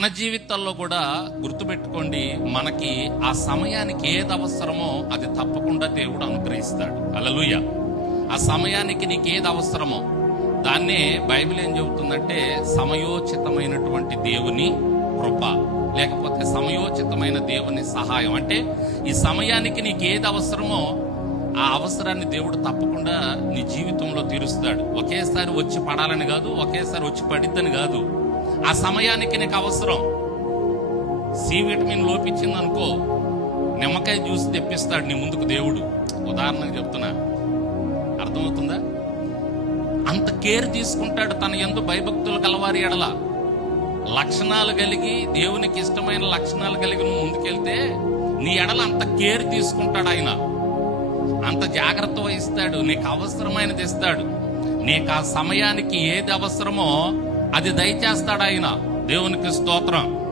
మన జీవితాల్లో కూడా గుర్తుపెట్టుకోండి, మనకి ఆ సమయానికి ఏది అవసరమో అది తప్పకుండా దేవుడు అనుగ్రహిస్తాడు. హల్లెలూయా. ఆ సమయానికి నీకు ఏది అవసరమో దాన్నే బైబిల్ ఏం చెబుతుందంటే సమయోచితమైనటువంటి దేవుని కృప, లేకపోతే సమయోచితమైన దేవుని సహాయం. అంటే ఈ సమయానికి నీకు ఏది అవసరమో ఆ అవసరాన్ని దేవుడు తప్పకుండా నీ జీవితంలో తీరుస్తాడు. ఒకేసారి వచ్చి పడాలని కాదు, ఒకేసారి వచ్చి పడిద్దని కాదు. ఆ సమయానికి నీకు అవసరం. సి విటమిన్ లోపించింది అనుకో, నిమ్మకాయ జ్యూస్ తెప్పిస్తాడు నీ ముందుకు దేవుడు. ఉదాహరణకు చెప్తున్నా, అర్థమవుతుందా? అంత కేర్ తీసుకుంటాడు తన యందు భయభక్తులు కలవారి ఎడల. లక్షణాలు కలిగి, దేవునికి ఇష్టమైన లక్షణాలు కలిగి నువ్వు ముందుకెళ్తే నీ ఎడల అంత కేర్ తీసుకుంటాడు ఆయన. అంత జాగ్రత్త వహిస్తాడు. నీకు అవసరమైనది ఇస్తాడు. నీకు ఆ సమయానికి ఏది అవసరమో అది దయచేస్తాడు ఆయన. దేవునికి స్తోత్రం.